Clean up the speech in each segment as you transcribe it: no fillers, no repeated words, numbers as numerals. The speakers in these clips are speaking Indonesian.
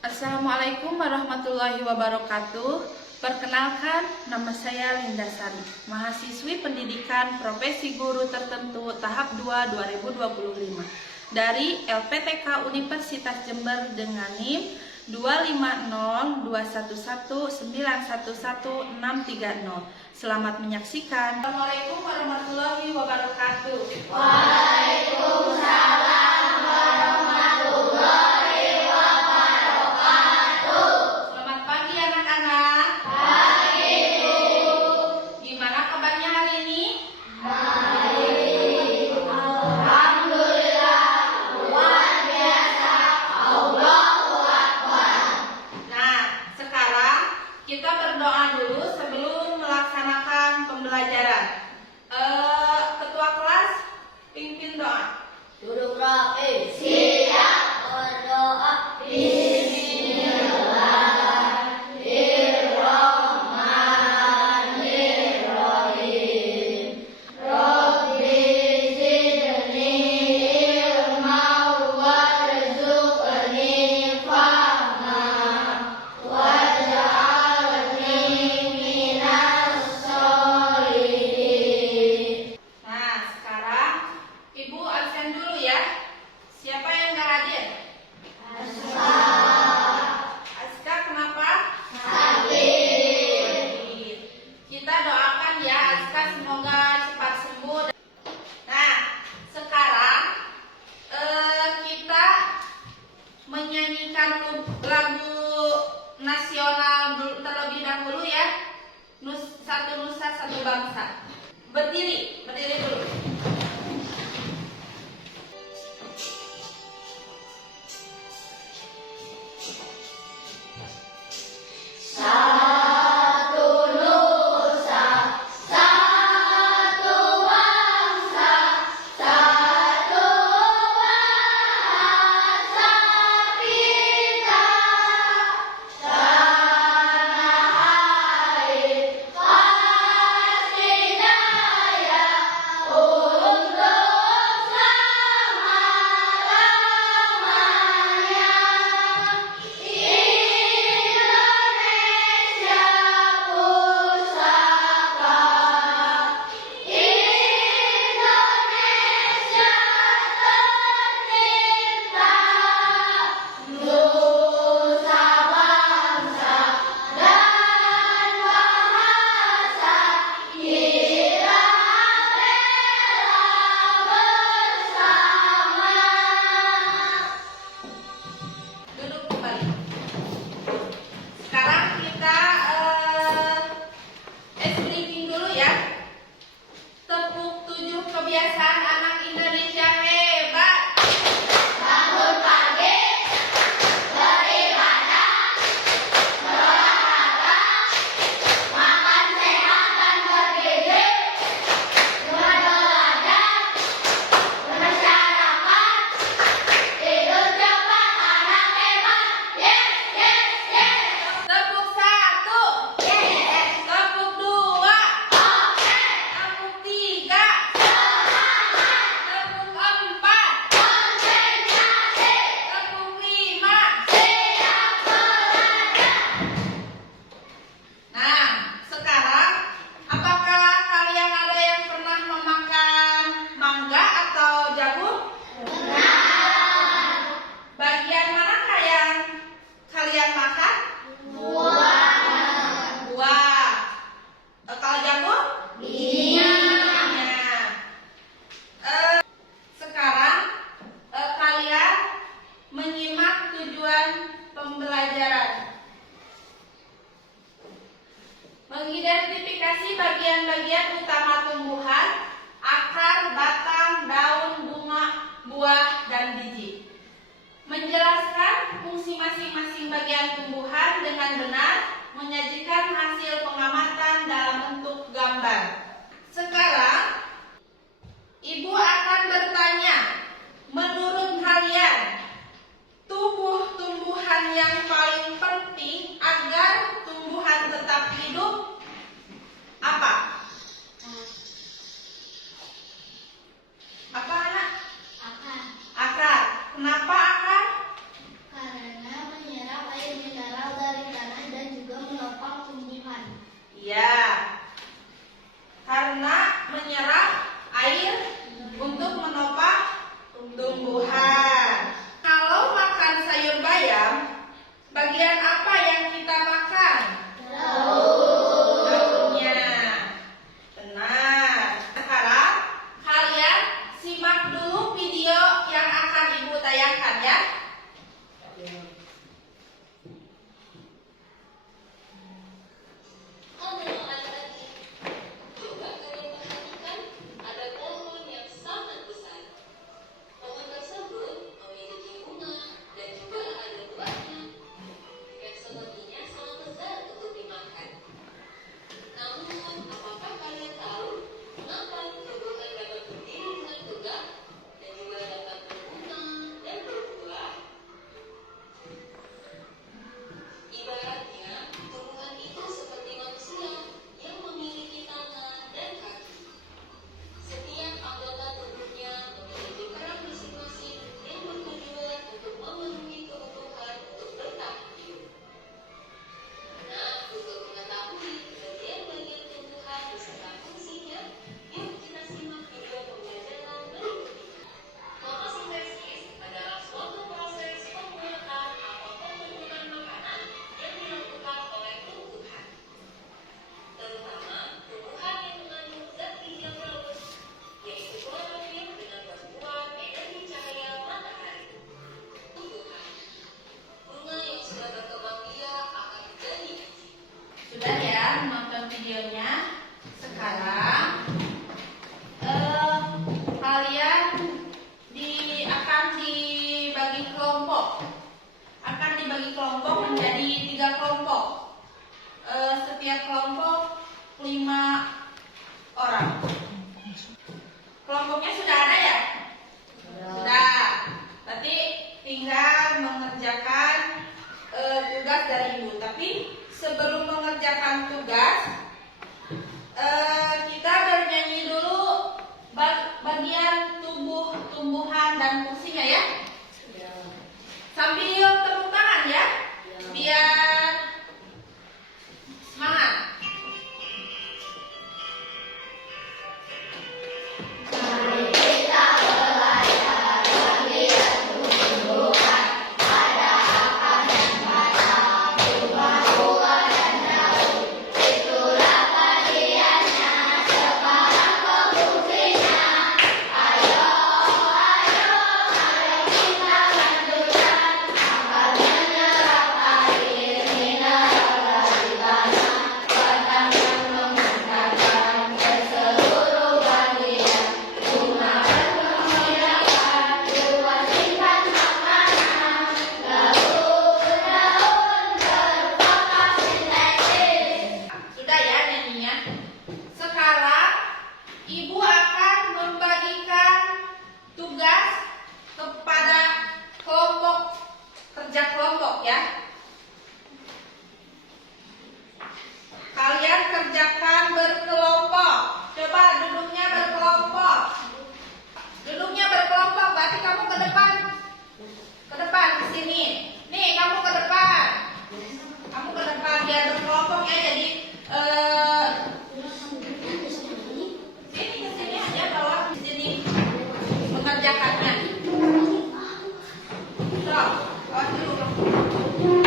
Assalamualaikum warahmatullahi wabarakatuh. Perkenalkan, nama saya Linda Sari, mahasiswi pendidikan profesi guru tertentu tahap 2 2025 dari LPTK Universitas Jember dengan NIM 25021191160. Selamat menyaksikan. Assalamualaikum warahmatullahi wabarakatuh. Waalaikumsalam warahmatullahi wabarakatuh. Selamat pagi anak-anak. Pagi, Bu. Gimana kabarnya hari ini? Baik. Alhamdulillah. Luar biasa. Allahu Akbar. Nah, sekarang kita berdoa dulu sebelum melaksanakan pembelajaran. Ketua kelas, pimpin doa. Duduk rapi. Siap. Berdoa. Bismillahirrahmanirrahim. Rabbi zidni ilma warzuqni fahma waj'alni minas sholihin. Nah, sekarang Ibu absen dulu ya. Siapa yang nggak hadir? Aska kenapa? Sakit. Kita doakan ya Aska semoga cepat sembuh. Nah, sekarang kita menyanyikan lagu nasional terlebih dahulu ya. Satu nusa satu bangsa. Berdiri dulu. Satu nusa, satu bangsa, satu bahasa kita. Tanah air pasti jaya untuk selama-lamanya. Indonesia pusaka, Indonesia tercinta, nusa bangsa dan bahasa kita bela bersama. Duduk kembali. Sekarang kita briefing dulu ya. Tepuk 7 kebiasaan anak Indonesia hebat. Bangun pagi, beribadah, berolahraga, makan sehat dan bergizi, belajar, bermasyarakat, tidur cepat anak hebat. Yes, yes, yes. Tepuk 1. Yes. Tepuk 2. Oke. Tepuk 3. Semangat. Tepuk 4. Konsentrasi. Tepuk 5. Siap belajar. Nah, sekarang apakah kalian ada yang pernah memakan mangga atau jagung? Benar. Bagian manakah yang kalian makan? Buah. Buah. Kalau jagung? Minyak. Sekarang kalian menyimak tujuan pembelajaran. Mengidentifikasi bagian-bagian utama tumbuhan, akar, batang, daun, bunga, buah, dan biji. Menjelaskan fungsi masing-masing bagian tumbuhan dengan benar, menyajikan hasil pengamatan dalam bentuk gambar. Sekarang, Ibu akan bertanya, menurut kalian, tumbuhan yang paling penting agar tumbuhan tetap hidup apa? Apa anak? Akar. Akar. Kenapa akar? Karena menyerap membagi kelompok menjadi 3 kelompok. Setiap kelompok 5 orang. Kelompoknya sudah ada ya? Sudah. Berarti tinggal mengerjakan tugas dari ibu. Tapi sebelum mengerjakan tugas, kita bernyanyi dulu bagian tumbuhan dan fungsinya ya. Sambil tepuk tangan ya, biar semangat. Ibu akan membagikan tugas kepada kelompok, kerja kelompok ya. Kalian kerjakan berkelompok. Coba duduknya berkelompok. Duduknya berkelompok, berarti kamu ke depan. Ke depan, ke sini. Nih, kamu ke depan. Kamu ke depan biar berkelompok ya. Jadi sini aja bawah di sini mengerjakannya. Stop. Awas dulu.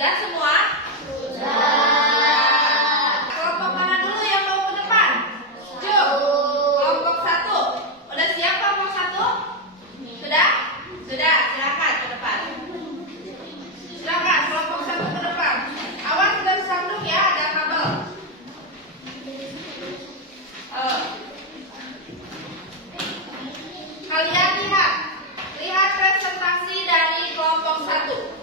Sudah semua? Kelompok mana dulu yang mau ke depan? Jo. Kelompok 1. Udah siap kelompok 1? Sudah? Sudah, silakan ke depan. Silakan kelompok 1 ke depan. Awas sudah disambung ya, ada kabel. Kalian lihat presentasi dari kelompok 1.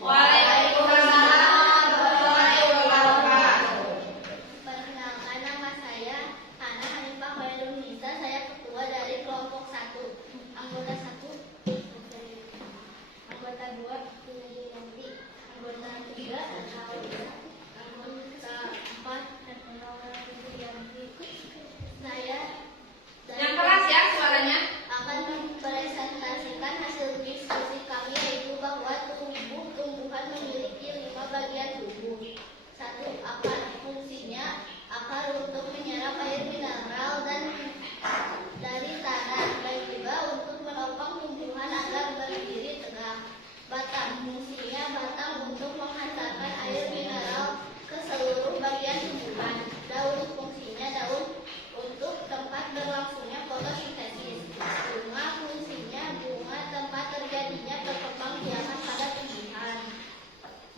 Waalaikumsalam warahmatullahi wabarakatuh. Perkenalkan, nama saya Hana Hanifah Khairul Nisa. Saya ketua dari kelompok 1. Anggota 1, anggota 2, Yanti, anggota 3, Alisa, anggota 4, Yanti. Yang keras ya suaranya. Akan mempresentasikan hasil diskusi kami, yaitu bahwa tumbuhan memiliki 5 bagian tubuh. 1. Akar. Fungsinya akar untuk menyerap air mineral dan dari tanah, dan juga untuk menopang tumbuhan agar berdiri tegak. Batang. Fungsinya batang untuk menghantarkan air mineral ke seluruh bagian tumbuhan. Daun. Fungsinya daun untuk tempat berlangsungnya fotosintesis. Bunga. Fungsinya bunga tempat terjadinya perkembangbiakan pada tumbuhan.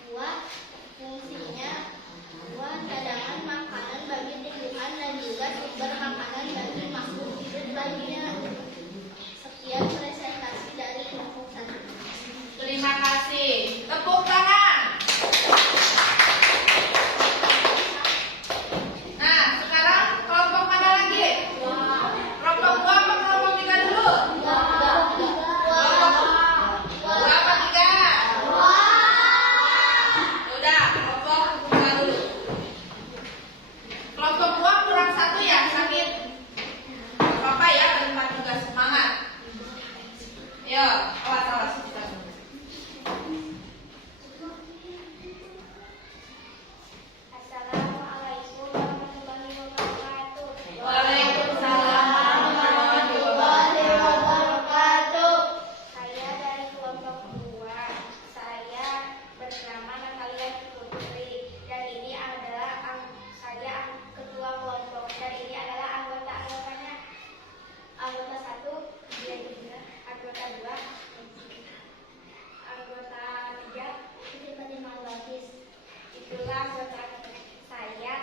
Buah. Fungsinya buah cadangan makanan bagi tumbuhan dan juga sumber makanan bagi makhluk hidup lainnya. Sekian presentasi dari kelompok 1. Terima kasih. Tepuk tangan. Nah, sekarang kelompok mana lagi? Kelompok 2 apa kelompok 3 dulu? Kelompok 2 apa 3? Udah, kelompok 2 dulu. Kelompok 2 kurang 1 ya, sakit. Apa ya, berempat juga semangat. Yo, awas kita. Assalamualaikum warahmatullahi wabarakatuh. Waalaikumsalam warahmatullahi wabarakatuh. Saya dari kelompok 2. Saya bernama Natalia Putri, dan ini adalah saya ketua kelompok, dan ini adalah anggota-anggotanya. Anggota 1, dia juga. Anggota 2, anggota 3, Fatimah Bagis. Itulah anggota saya.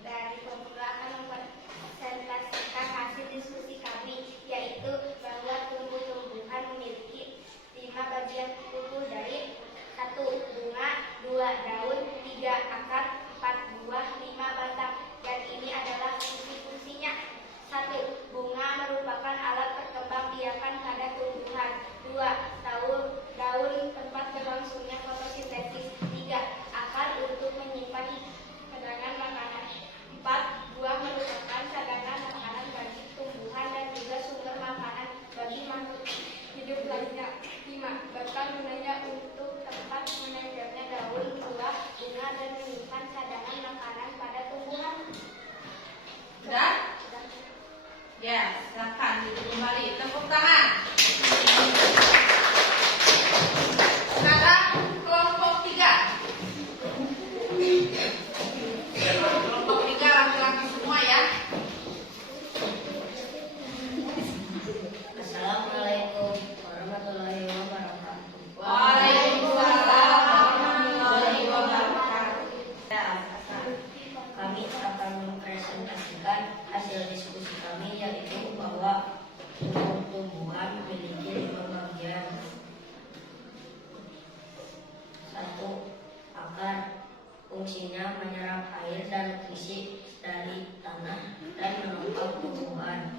Dari kelompok 2 akan mempresentasikan hasil diskusi kami, yaitu bahwa tumbuh-tumbuhan memiliki 5 bagian tubuh, dari 1. Bunga, 2. Daun, 3. Akar, 4. Buah, 5. Batang. Dan ini adalah fungsi-fungsinya. 1. Bunga merupakan alat perkembangbiakan pada tumbuhan. 2. Daun tempat berlangsungnya fotosintesis. 3. Akar untuk menyimpan cadangan makanan. 4. Buah merupakan cadangan makanan bagi tumbuhan dan juga sumber makanan bagi makhluk hidup lainnya. 5. Batang gunanya untuk tempat menempelnya daun, buah, bunga, dan menyimpan cadangan makanan pada tumbuhan. Sudah? Ya, silakan duduk kembali. Tepuk tangan. Sekarang kelompok 3. Kelompok 3 laki-laki semua ya. Assalamualaikum warahmatullahi wabarakatuh. Waalaikumsalam warahmatullahi wabarakatuh. Kami akan mempresentasikan hasil diskusi kami, yaitu bahwa tumbuh-tumbuhan memiliki 5 bagian. 1. Akar. Fungsinya menyerap air dan nutrisi dari tanah dan menopang tumbuhan.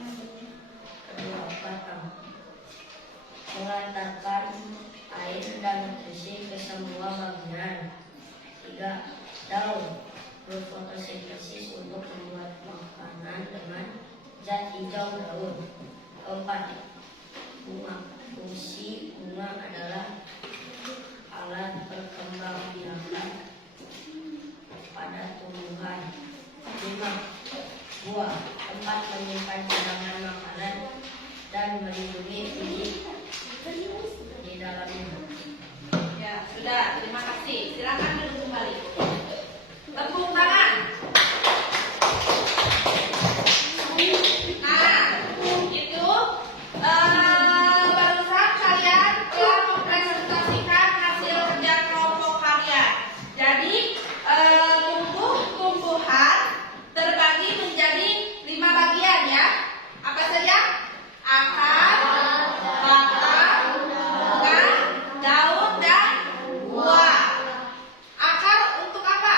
2. Batang. Mengantarkan air dan nutrisi ke semua bagian. 3. Daun. Berfotosintesis untuk membuat makanan dengan zat hijau daun. 4. Bunga. Fungsi bunga adalah alat perkembangbiakan pada tumbuhan. 5. Buah. Tempat menyimpan cadangan makanan dan melindungi biji di dalam hidup. Ya, sudah. Terima kasih. Silakan duduk kembali. Tepuk tangan. Nah, itu barusan kalian telah mempresentasikan hasil kerja kelompok kalian. Jadi tumbuh-tumbuhan terbagi menjadi 5 bagian ya. Apa saja? Akar, batang, bunga, daun dan buah. Akar untuk apa?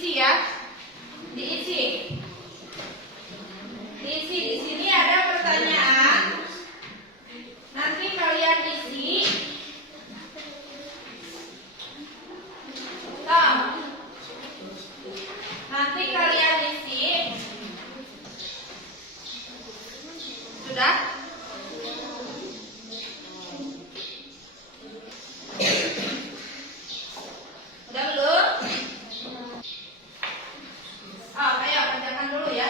diisi ya. Diisi. Diisi. Di sini ada pertanyaan. Nanti kalian isi. Tom. Nanti kalian isi. Sudah? Udah belum? Oh, ayo kerjakan dulu ya.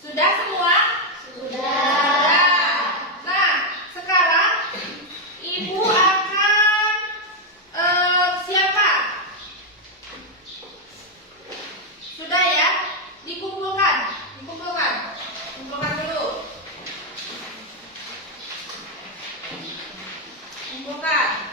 Sudah semua? Sudah. Nah, sekarang Ibu akan siapa? Sudah ya? Dikumpulkan. Dikumpulkan. Kumpulkan dulu. Kumpulkan.